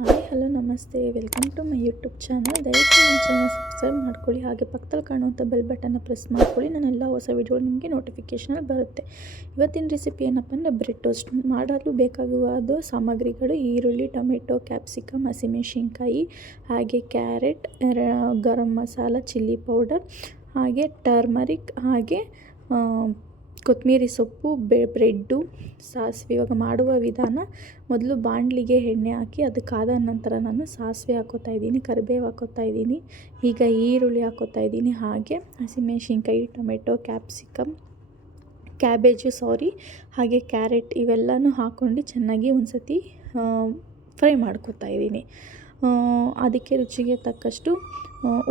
Hi, hello, ನಮಸ್ತೆ. Welcome to my YouTube channel. ದಯವಿಟ್ಟು ನನ್ನ ಚಾನಲ್ ಸಬ್ಸ್ಕ್ರೈಬ್ ಮಾಡ್ಕೊಳ್ಳಿ ಹಾಗೆ ಪಕ್ಕದಲ್ಲಿ ಕಾಣುವಂಥ ಬೆಲ್ ಬಟನ್ನ ಪ್ರೆಸ್ ಮಾಡ್ಕೊಳ್ಳಿ. ನಾನೆಲ್ಲ ಹೊಸ ವಿಡಿಯೋ ನಿಮಗೆ ನೋಟಿಫಿಕೇಷನಲ್ಲಿ ಬರುತ್ತೆ. ಇವತ್ತಿನ ರೆಸಿಪಿ ಏನಪ್ಪ ಅಂದರೆ ಬ್ರೆಡ್ ಟೋಸ್ಟ್ ಮಾಡಲು ಬೇಕಾಗುವ ಸಾಮಗ್ರಿಗಳು ಈರುಳ್ಳಿ, ಟೊಮೆಟೊ ಕ್ಯಾಪ್ಸಿಕಮ್ ಹಸಿಮೆಣಸಿನ್ಕಾಯಿ, ಹಾಗೆ carrot garam masala chilli powder ಹಾಗೆ ಟರ್ಮರಿಕ್ ಹಾಗೆ ಕೊತ್ತಂಬರಿ ಸೊಪ್ಪು, ಬೆ, ಬ್ರೆಡ್ಡು, ಸಾಸಿವೆ ಇವಾಗ ಮಾಡುವ ವಿಧಾನ ಮೊದಲು ಬಾಣಲಿಗೆ ಎಣ್ಣೆ ಹಾಕಿ ಅದು ಕಾದ ನಂತರ ನಾನು ಸಾಸಿವೆ ಹಾಕೋತಾ ಇದ್ದೀನಿ, ಕರಿಬೇವು ಹಾಕೋತಾ ಇದ್ದೀನಿ, ಈಗ ಈರುಳ್ಳಿ ಹಾಕೋತಾ ಇದ್ದೀನಿ, ಹಾಗೆ ಹಸಿಮೆಣಸಿನ್ಕಾಯಿ, ಟೊಮೆಟೊ, ಕ್ಯಾಪ್ಸಿಕಮ್, ಕ್ಯಾಬೇಜು, ಸಾರಿ, ಹಾಗೆ ಕ್ಯಾರೆಟ್ ಇವೆಲ್ಲನೂ ಹಾಕ್ಕೊಂಡು ಚೆನ್ನಾಗಿ ಒಂದು ಸತಿ ಫ್ರೈ ಮಾಡ್ಕೋತಾ ಇದ್ದೀನಿ. ಅದಕ್ಕೆ ರುಚಿಗೆ ತಕ್ಕಷ್ಟು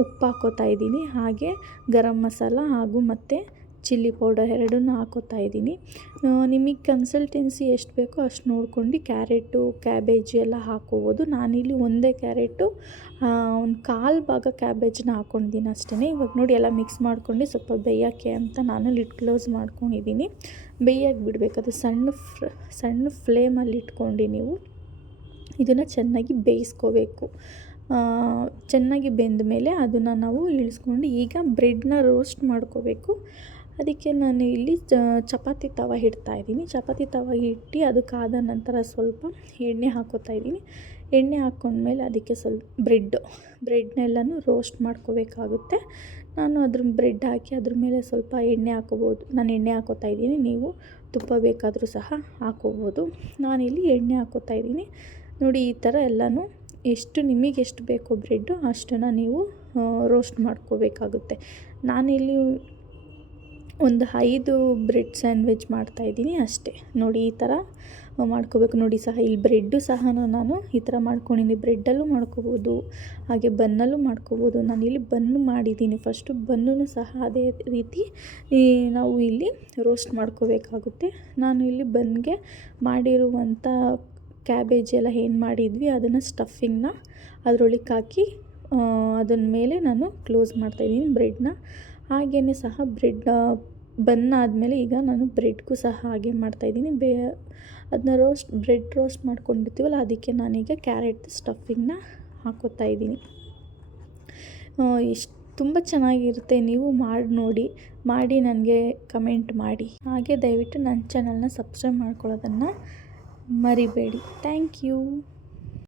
ಉಪ್ಪು ಹಾಕೋತಾ ಇದ್ದೀನಿ, ಹಾಗೆ ಗರಂ ಮಸಾಲ ಹಾಗೂ ಮತ್ತು ಚಿಲ್ಲಿ ಪೌಡರ್ ಎರಡನ್ನೂ ಹಾಕೋತಾ ಇದ್ದೀನಿ. ನಿಮಗೆ ಕನ್ಸಲ್ಟೆನ್ಸಿ ಎಷ್ಟು ಬೇಕೋ ಅಷ್ಟು ನೋಡ್ಕೊಂಡು ಕ್ಯಾರೆಟು, ಕ್ಯಾಬೇಜ್ ಎಲ್ಲ ಹಾಕೋಬೋದು. ನಾನಿಲ್ಲಿ ಒಂದೇ ಕ್ಯಾರೆಟು ಒಂದು ಕಾಲು ಭಾಗ ಕ್ಯಾಬೇಜನ್ನ ಹಾಕೊಂಡಿದ್ದೀನಿ ಅಷ್ಟೇ ಇವಾಗ ನೋಡಿ ಎಲ್ಲ ಮಿಕ್ಸ್ ಮಾಡ್ಕೊಂಡು ಸ್ವಲ್ಪ ಬೇಯೋಕ್ಕೆ ಅಂತ ನಾನು ಲಿಡ್ ಕ್ಲೋಸ್ ಮಾಡ್ಕೊಂಡಿದ್ದೀನಿ. ಬೇಯಕ್ಕೆ ಬಿಡಬೇಕು. ಅದು ಸಣ್ಣ ಫ್ರ, ಸಣ್ಣ ಫ್ಲೇಮಲ್ಲಿ ಇಟ್ಕೊಂಡು ನೀವು ಇದನ್ನು ಚೆನ್ನಾಗಿ ಬೇಯಿಸ್ಕೋಬೇಕು. ಚೆನ್ನಾಗಿ ಬೆಂದ ಮೇಲೆ ಅದನ್ನು ನಾವು ಇಳಿಸ್ಕೊಂಡು ಈಗ ಬ್ರೆಡ್ನ ರೋಸ್ಟ್ ಮಾಡ್ಕೋಬೇಕು. ಅದಕ್ಕೆ ನಾನು ಇಲ್ಲಿ ಚಪಾತಿ ತವ ಇಡ್ತಾ ಇದ್ದೀನಿ. ಚಪಾತಿ ತವ ಇಟ್ಟು ಅದಕ್ಕಾದ ಕಾದ ನಂತರ ಸ್ವಲ್ಪ ಎಣ್ಣೆ ಹಾಕೋತಾ ಇದ್ದೀನಿ. ಎಣ್ಣೆ ಹಾಕ್ಕೊಂಡ್ಮೇಲೆ ಅದಕ್ಕೆ ಸ್ವಲ್ಪ ಬ್ರೆಡ್ಡು ಬ್ರೆಡ್ನೆಲ್ಲನೂ ರೋಸ್ಟ್ ಮಾಡ್ಕೋಬೇಕಾಗುತ್ತೆ. ನಾನು ಅದ್ರ ಬ್ರೆಡ್ ಹಾಕಿ ಅದ್ರ ಮೇಲೆ ಸ್ವಲ್ಪ ಎಣ್ಣೆ ಹಾಕೋಬೋದು. ನಾನು ಎಣ್ಣೆ ಹಾಕೋತಾ ಇದ್ದೀನಿ. ನೀವು ತುಪ್ಪ ಬೇಕಾದರೂ ಸಹ ಹಾಕೋಬೋದು. ನಾನಿಲ್ಲಿ ಎಣ್ಣೆ ಹಾಕೋತಾ ಇದ್ದೀನಿ. ನೋಡಿ, ಈ ಥರ ಎಲ್ಲನೂ ಎಷ್ಟು ನಿಮಗೆ ಎಷ್ಟು ಬೇಕೋ ಬ್ರೆಡ್ಡು ಅಷ್ಟನ್ನು ನೀವು ರೋಸ್ಟ್ ಮಾಡ್ಕೋಬೇಕಾಗುತ್ತೆ. ನಾನಿಲ್ಲಿ ಒಂದು ಐದು ಬ್ರೆಡ್ ಸ್ಯಾಂಡ್ವಿಚ್ ಮಾಡ್ತಾಯಿದ್ದೀನಿ ಅಷ್ಟೇ. ನೋಡಿ, ಈ ಥರ ಮಾಡ್ಕೋಬೇಕು. ನೋಡಿ, ಸಹ ಇಲ್ಲಿ ಬ್ರೆಡ್ಡು ಸಹ ನಾನು ಈ ಥರ ಮಾಡ್ಕೊಂಡಿನಿ ಬ್ರೆಡ್ಡಲ್ಲೂ ಮಾಡ್ಕೋಬೋದು, ಹಾಗೆ ಬನ್ನಲ್ಲೂ ಮಾಡ್ಕೋಬೋದು. ನಾನು ಇಲ್ಲಿ ಬನ್ನು ಮಾಡಿದ್ದೀನಿ. ಫಸ್ಟು ಬನ್ನೂ ಸಹ ಅದೇ ರೀತಿ ನಾವು ಇಲ್ಲಿ ರೋಸ್ಟ್ ಮಾಡ್ಕೋಬೇಕಾಗುತ್ತೆ. ನಾನು ಇಲ್ಲಿ ಬನ್ಗೆ ಮಾಡಿರುವಂಥ ಕ್ಯಾಬೇಜ್ ಎಲ್ಲ ಏನು ಮಾಡಿದ್ವಿ, ಅದನ್ನು ಸ್ಟಫಿಂಗ್ನ ಅದರೊಳಗೆ ಹಾಕಿ ಅದನ್ನ ಮೇಲೆ ನಾನು ಕ್ಲೋಸ್ ಮಾಡ್ತಾಯಿದ್ದೀನಿ ಬ್ರೆಡ್ನ. ಹಾಗೆಯೇ ಸಹ ಬ್ರೆಡ್ ಬನ್ ಆದಮೇಲೆ ಈಗ ನಾನು ಬ್ರೆಡ್ಗೂ ಸಹ ಹಾಗೆ ಮಾಡ್ತಾಯಿದ್ದೀನಿ ಬೇ ಅದನ್ನ ರೋಸ್ಟ್ ಬ್ರೆಡ್ ರೋಸ್ಟ್ ಮಾಡ್ಕೊಂಡಿರ್ತೀವಲ್ಲ, ಅದಕ್ಕೆ ನಾನೀಗ ಕ್ಯಾರೆಟ್ ಸ್ಟಫಿಂಗ್ನ ಹಾಕೋತಾ ಇದ್ದೀನಿ. ಇಷ್ಟು, ತುಂಬ ಚೆನ್ನಾಗಿರುತ್ತೆ. ನೀವು ಮಾಡಿ, ನೋಡಿ, ಮಾಡಿ ನನಗೆ ಕಮೆಂಟ್ ಮಾಡಿ. ಹಾಗೆ ದಯವಿಟ್ಟು ನನ್ನ ಚಾನಲ್ನ ಸಬ್ಸ್ಕ್ರೈಬ್ ಮಾಡ್ಕೊಳ್ಳೋದನ್ನು ಮರಿಬೇಡಿ. Thank you